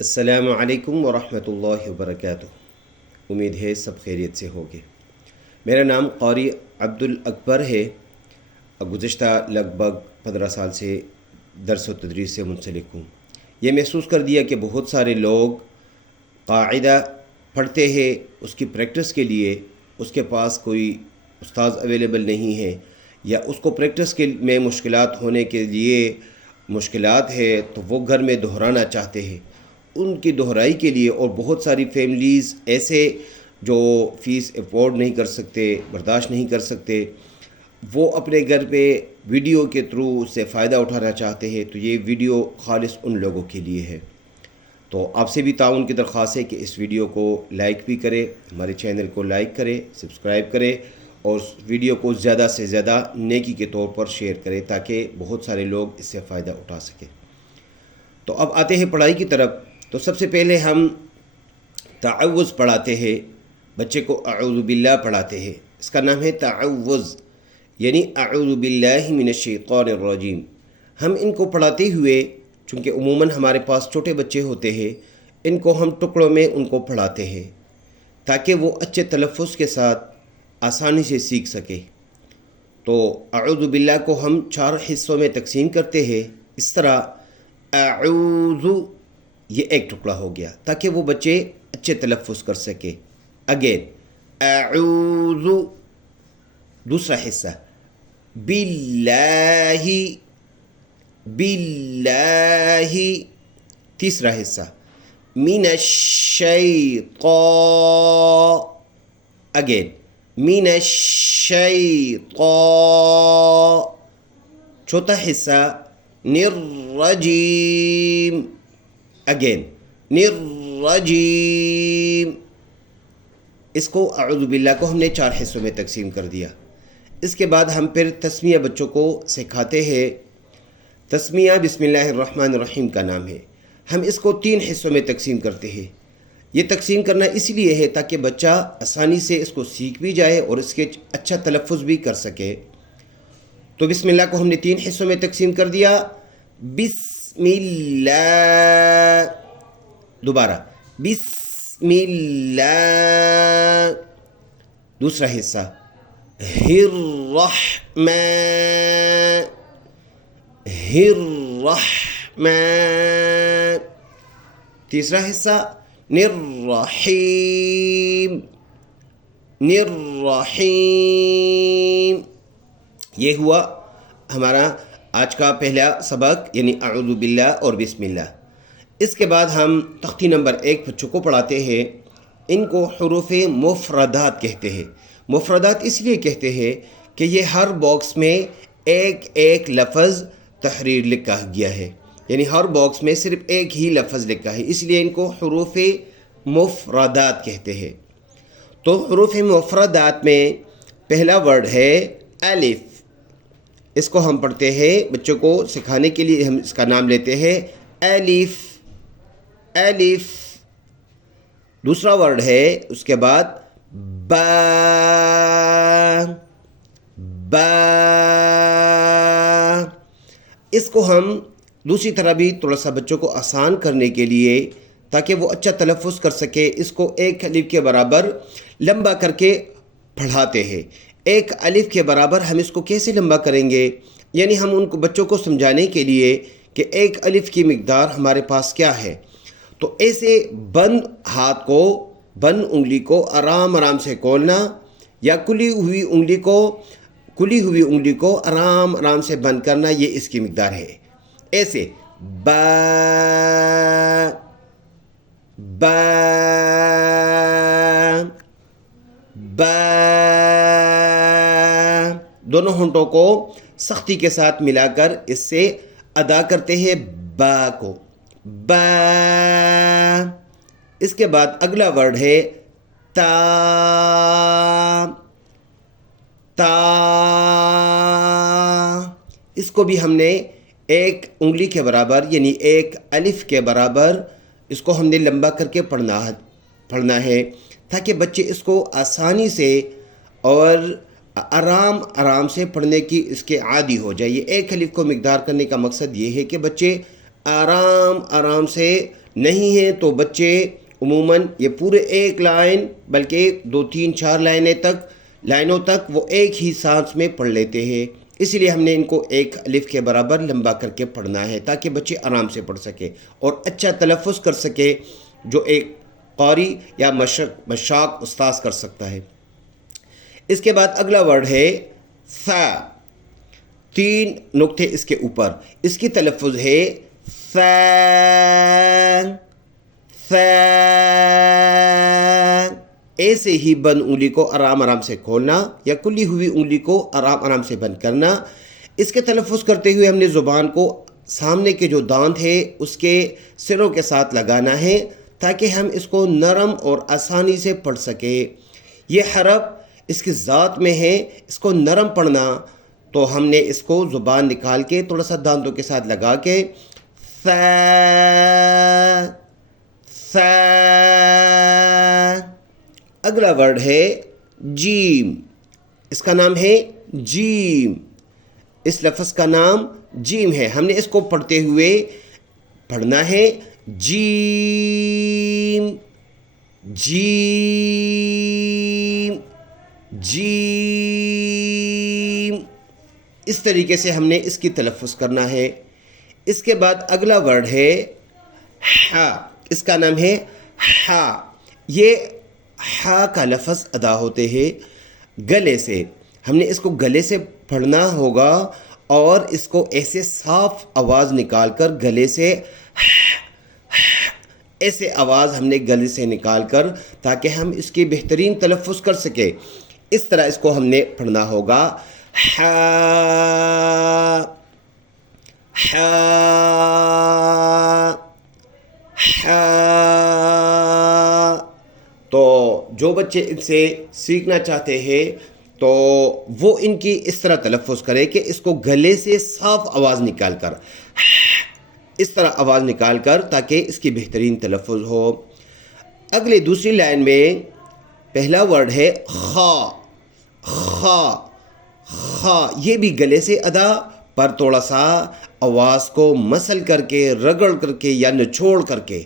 السلام علیکم ورحمۃ اللہ وبرکاتہ۔ امید ہے سب خیریت سے ہوگے۔ میرا نام قاری عبدالاکبر ہے۔ گزشتہ لگ بھگ 15 سال سے درس و تدریس سے منسلک ہوں۔ یہ محسوس کر دیا کہ بہت سارے لوگ قاعدہ پڑھتے ہیں، اس کی پریکٹس کے لیے اس کے پاس کوئی استاذ اویلیبل نہیں ہے، یا اس کو پریکٹس کے میں مشکلات ہونے کے لیے مشکلات ہے تو وہ گھر میں دہرانا چاہتے ہیں۔ ان کی دہرائی کے لیے، اور بہت ساری فیملیز ایسے جو فیس افورڈ نہیں کر سکتے، برداشت نہیں کر سکتے، وہ اپنے گھر پہ ویڈیو کے تھرو اس سے فائدہ اٹھانا چاہتے ہیں، تو یہ ویڈیو خالص ان لوگوں کے لیے ہے۔ تو آپ سے بھی تعاون کی درخواست ہے کہ اس ویڈیو کو لائک بھی کرے، ہمارے چینل کو لائک کرے، سبسکرائب کرے، اور اس ویڈیو کو زیادہ سے زیادہ نیکی کے طور پر شیئر کرے تاکہ بہت سارے لوگ اس سے فائدہ اٹھا سکیں۔ تو اب آتے ہیں پڑھائی کی طرف۔ تو سب سے پہلے ہم تعوذ پڑھاتے ہیں، بچے کو اعوذ باللہ پڑھاتے ہیں۔ اس کا نام ہے تعوذ، یعنی اعوذ باللہ من الشیطان الرجیم۔ ہم ان کو پڑھاتے ہوئے، چونکہ عموماً ہمارے پاس چھوٹے بچے ہوتے ہیں، ان کو ہم ٹکڑوں میں ان کو پڑھاتے ہیں تاکہ وہ اچھے تلفظ کے ساتھ آسانی سے سیکھ سکے۔ تو اعوذ باللہ کو ہم 4 حصوں میں تقسیم کرتے ہیں۔ اس طرح اعوذ، یہ ایک ٹکڑا ہو گیا تاکہ وہ بچے اچھے تلفظ کر سکے۔ اگین اعوذ، دوسرا حصہ باللہ، باللہ، تیسرا حصہ من الشیطان، اگین من الشیطان، چوتھا حصہ نرجیم، اگین نرجیم۔ اس کو اعوذ باللہ کو ہم نے 4 حصوں میں تقسیم کر دیا۔ اس کے بعد ہم پھر تسمیہ بچوں کو سکھاتے ہیں۔ تسمیہ بسم اللہ الرحمن الرحیم کا نام ہے۔ ہم اس کو 3 حصوں میں تقسیم کرتے ہیں۔ یہ تقسیم کرنا اس لیے ہے تاکہ بچہ آسانی سے اس کو سیکھ بھی جائے اور اس کے اچھا تلفظ بھی کر سکے۔ تو بسم اللہ کو ہم نے 3 حصوں میں تقسیم کر دیا۔ بسم اللہ، دوبارہ بسم اللہ، دوسرا حصہ الرحمن، الرحمن، تیسرا حصہ الرحیم، الرحیم۔ یہ ہوا ہمارا آج کا پہلا سبق، یعنی اعوذ باللہ اور بسم اللہ۔ اس کے بعد ہم تختی نمبر 1 بچوں کو پڑھاتے ہیں۔ ان کو حروف مفردات کہتے ہیں۔ مفردات اس لیے کہتے ہیں کہ یہ ہر باکس میں ایک ایک لفظ تحریر لکھا گیا ہے، یعنی ہر باکس میں صرف ایک ہی لفظ لکھا ہے، اس لیے ان کو حروف مفردات کہتے ہیں۔ تو حروف مفردات میں پہلا ورڈ ہے الف۔ اس کو ہم پڑھتے ہیں، بچوں کو سکھانے کے لیے ہم اس کا نام لیتے ہیں الف، الف۔ دوسرا ورڈ ہے اس کے بعد با، با۔ اس کو ہم دوسری طرح بھی تھوڑا سا بچوں کو آسان کرنے کے لیے تاکہ وہ اچھا تلفظ کر سکے، اس کو ایک الف کے برابر لمبا کر کے پڑھاتے ہیں۔ ایک الف کے برابر ہم اس کو کیسے لمبا کریں گے؟ یعنی ہم ان کو بچوں کو سمجھانے کے لیے کہ ایک الف کی مقدار ہمارے پاس کیا ہے، تو ایسے بند ہاتھ کو، بند انگلی کو آرام آرام سے کھولنا، یا کھلی ہوئی انگلی کو آرام آرام سے بند کرنا، یہ اس کی مقدار ہے۔ ایسے با، با، با۔ دونوں ہونٹوں کو سختی کے ساتھ ملا کر اس سے ادا کرتے ہیں با کو، با۔ اس کے بعد اگلا ورڈ ہے تا، تا۔ اس کو بھی ہم نے ایک انگلی کے برابر، یعنی ایک الف کے برابر اس کو ہم نے لمبا کر کے پڑھنا ہے تاکہ بچے اس کو آسانی سے اور آرام آرام سے پڑھنے کی اس کے عادی ہو جائے۔ یہ ایک الف کو مقدار کرنے کا مقصد یہ ہے کہ بچے آرام آرام سے نہیں ہیں تو بچے عموماً یہ پورے ایک لائن بلکہ 2 3 4 لائنوں تک وہ ایک ہی سانس میں پڑھ لیتے ہیں. اس لیے ہم نے ان کو ایک الف کے برابر لمبا کر کے پڑھنا ہے تاکہ بچے آرام سے پڑھ سکے اور اچھا تلفظ کر سکے جو ایک قاری یا مشاق استاذ کر سکتا ہے. اس کے بعد اگلا ورڈ ہے ثا. 3 نقطے اس کے اوپر. اس کی تلفظ ہے ثا ثا. ایسے ہی بند انگلی کو آرام سے کھولنا یا کھلی ہوئی انگلی کو آرام سے بند کرنا. اس کے تلفظ کرتے ہوئے ہم نے زبان کو سامنے کے جو دانت ہے اس کے سروں کے ساتھ لگانا ہے تاکہ ہم اس کو نرم اور آسانی سے پڑھ سکے. یہ حرف اس کی ذات میں ہے. اس کو نرم پڑھنا تو ہم نے اس کو زبان نکال کے تھوڑا سا دانتوں کے ساتھ لگا کے ثا ثا. اگلا ورڈ ہے جیم. اس کا نام ہے جیم. اس لفظ کا نام جیم ہے. ہم نے اس کو پڑھتے ہوئے پڑھنا ہے جیم جیم جیم. اس طریقے سے ہم نے اس کی تلفظ کرنا ہے. اس کے بعد اگلا ورڈ ہے ہا. اس کا نام ہے ہا. یہ ہا کا لفظ ادا ہوتے ہیں گلے سے. ہم نے اس کو گلے سے پڑھنا ہوگا اور اس کو ایسے صاف آواز نکال کر گلے سے ایسے آواز ہم نے گلے سے نکال کر تاکہ ہم اس کی بہترین تلفظ کر سکیں. اس طرح اس کو ہم نے پڑھنا ہوگا ہا ہا ہا. تو جو بچے ان سے سیکھنا چاہتے ہیں تو وہ ان کی اس طرح تلفظ کرے کہ اس کو گلے سے صاف آواز نکال کر اس طرح آواز نکال کر تاکہ اس کی بہترین تلفظ ہو. اگلے دوسری لائن میں پہلا ورڈ ہے خا. خا خا. یہ بھی گلے سے ادا پر تھوڑا سا آواز کو مسل کر کے رگڑ کر کے یا نچوڑ کر کے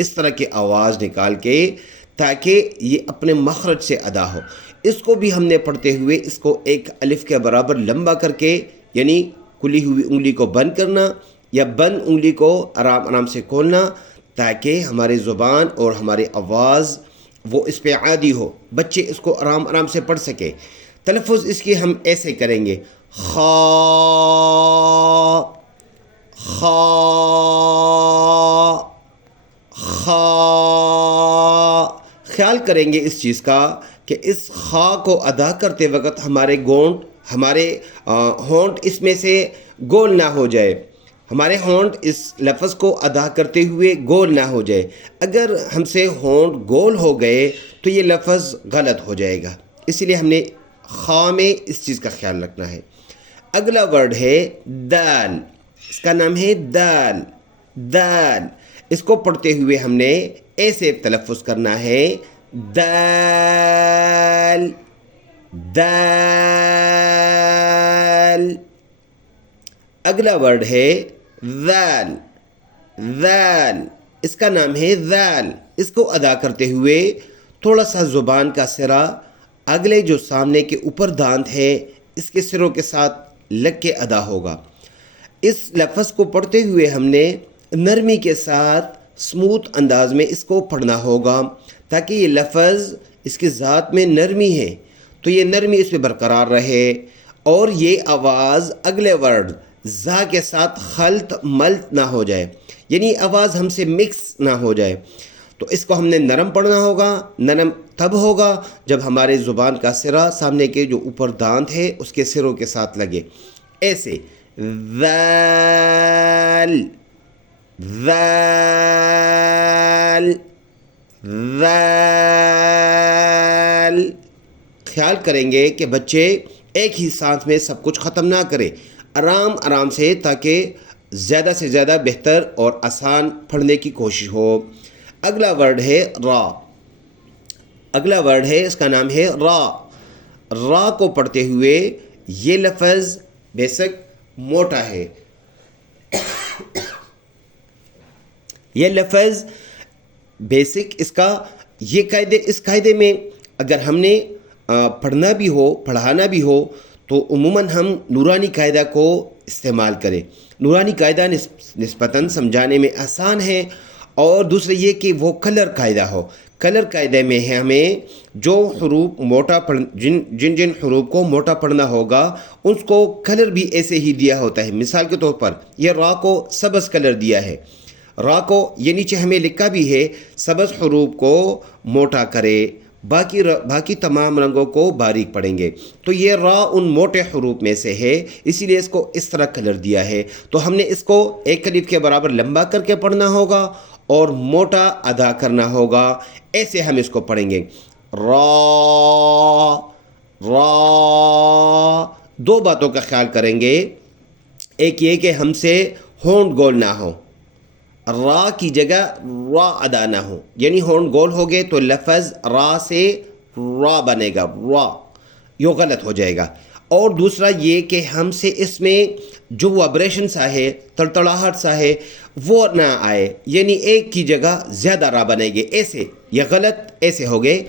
اس طرح کی آواز نکال کے تاکہ یہ اپنے مخرج سے ادا ہو. اس کو بھی ہم نے پڑھتے ہوئے اس کو ایک الف کے برابر لمبا کر کے یعنی کھلی ہوئی انگلی کو بند کرنا یا بند انگلی کو آرام سے کھولنا تاکہ ہماری زبان اور ہماری آواز وہ اس پہ عادی ہو. بچے اس کو آرام سے پڑھ سکے. تلفظ اس کی ہم ایسے کریں گے خا خا خا. خیال کریں گے اس چیز کا کہ اس خا کو ادا کرتے وقت ہمارے ہونٹ اس میں سے گول نہ ہو جائے. ہمارے ہونٹ اس لفظ کو ادا کرتے ہوئے گول نہ ہو جائے. اگر ہم سے ہونٹ گول ہو گئے تو یہ لفظ غلط ہو جائے گا. اس لیے ہم نے خا میں اس چیز کا خیال رکھنا ہے. اگلا ورڈ ہے دال. اس کا نام ہے دال. دال. اس کو پڑھتے ہوئے ہم نے ایسے تلفظ کرنا ہے دال دال. اگلا ورڈ ہے ذال. ذال. اس کا نام ہے ذال. اس کو ادا کرتے ہوئے تھوڑا سا زبان کا سرا اگلے جو سامنے کے اوپر دانت ہے اس کے سروں کے ساتھ لگ کے ادا ہوگا. اس لفظ کو پڑھتے ہوئے ہم نے نرمی کے ساتھ سموتھ انداز میں اس کو پڑھنا ہوگا تاکہ یہ لفظ اس کی ذات میں نرمی ہے تو یہ نرمی اس پہ برقرار رہے اور یہ آواز اگلے ورڈ زا کے ساتھ خلط ملط نہ ہو جائے یعنی آواز ہم سے مکس نہ ہو جائے. تو اس کو ہم نے نرم پڑھنا ہوگا. نرم تب ہوگا جب ہمارے زبان کا سرا سامنے کے جو اوپر دانت ہے اس کے سروں کے ساتھ لگے. ایسے ذال ذال ذال. خیال کریں گے کہ بچے ایک ہی سانس میں سب کچھ ختم نہ کرے. آرام سے تاکہ زیادہ سے زیادہ بہتر اور آسان پڑھنے کی کوشش ہو. اگلا ورڈ ہے را. اگلا ورڈ ہے اس کا نام ہے را. را کو پڑھتے ہوئے یہ لفظ بیسک موٹا ہے یہ لفظ بیسک اس کا اس قاعدے میں اگر ہم نے پڑھنا بھی ہو پڑھانا بھی ہو تو عموماً ہم نورانی قاعدہ کو استعمال کریں. نورانی قاعدہ نسبتاً سمجھانے میں آسان ہے، اور دوسرا یہ کہ وہ کلر قاعدہ ہو. کلر قاعدے میں ہے ہمیں جو حروف جن حروف کو موٹا پڑھنا ہوگا اس کو کلر بھی ایسے ہی دیا ہوتا ہے. مثال کے طور پر یہ را کو سبز کلر دیا ہے. را کو یہ نیچے ہمیں لکھا بھی ہے سبز حروف کو موٹا کرے، باقی تمام رنگوں کو باریک پڑھیں گے. تو یہ را ان موٹے حروف میں سے ہے، اسی لیے اس کو اس طرح کلر دیا ہے. تو ہم نے اس کو ایک الف کے برابر لمبا کر کے پڑھنا ہوگا اور موٹا ادا کرنا ہوگا. ایسے ہم اس کو پڑھیں گے. را را دو باتوں کا خیال کریں گے. ایک یہ کہ ہم سے ہونٹ گول نہ ہو، را کی جگہ را ادا نہ ہو، یعنی ہونٹ گول ہو گئے تو لفظ را سے را بنے گا، را یہ غلط ہو جائے گا. اور دوسرا یہ کہ ہم سے اس میں جو وائبریشن سا ہے، تڑتڑاہٹ سا ہے، وہ نہ آئے، یعنی ایک کی جگہ زیادہ را بنے گے. ایسے یہ غلط ایسے ہو گئے،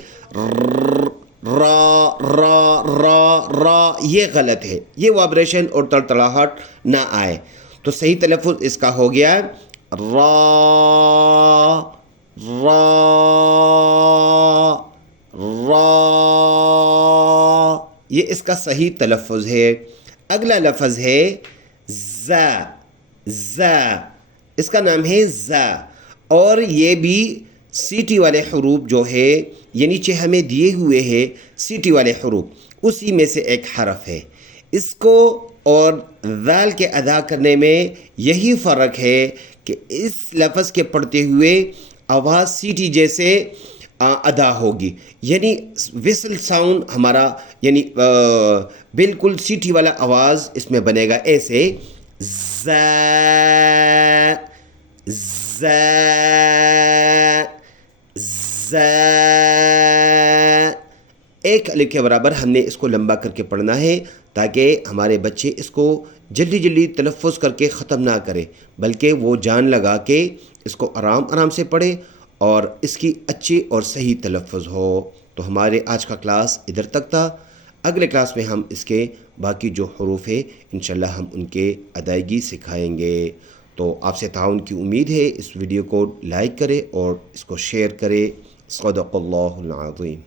را را را را یہ غلط ہے، یہ وائبریشن اور تڑتڑاہٹ نہ آئے. تو صحیح تلفظ اس کا ہو گیا را را را، یہ اس کا صحیح تلفظ ہے. اگلا لفظ ہے زا. زا اس کا نام ہے زا، اور یہ بھی سی ٹی والے حروف جو ہے یہ نیچے ہمیں دیے ہوئے ہیں سی ٹی والے حروف، اسی میں سے ایک حرف ہے. اس کو اور ذال کے ادا کرنے میں یہی فرق ہے کہ اس لفظ کے پڑھتے ہوئے آواز سی ٹی جیسے ادا ہوگی، یعنی وسل ساؤنڈ ہمارا، یعنی بالکل سی ٹی والا آواز اس میں بنے گا ایسے زا زا زا. ایک الف کے برابر ہم نے اس کو لمبا کر کے پڑھنا ہے تاکہ ہمارے بچے اس کو جلدی تلفظ کر کے ختم نہ کرے، بلکہ وہ جان لگا کے اس کو آرام سے پڑھے اور اس کی اچھی اور صحیح تلفظ ہو. تو ہمارے آج کا کلاس ادھر تک تھا. اگلے کلاس میں ہم اس کے باقی جو حروف ہے انشاءاللہ ہم ان کے ادائیگی سکھائیں گے. تو آپ سے تعاون کی امید ہے. اس ویڈیو کو لائک کرے اور اس کو شیئر کرے. صدق اللہ العظیم.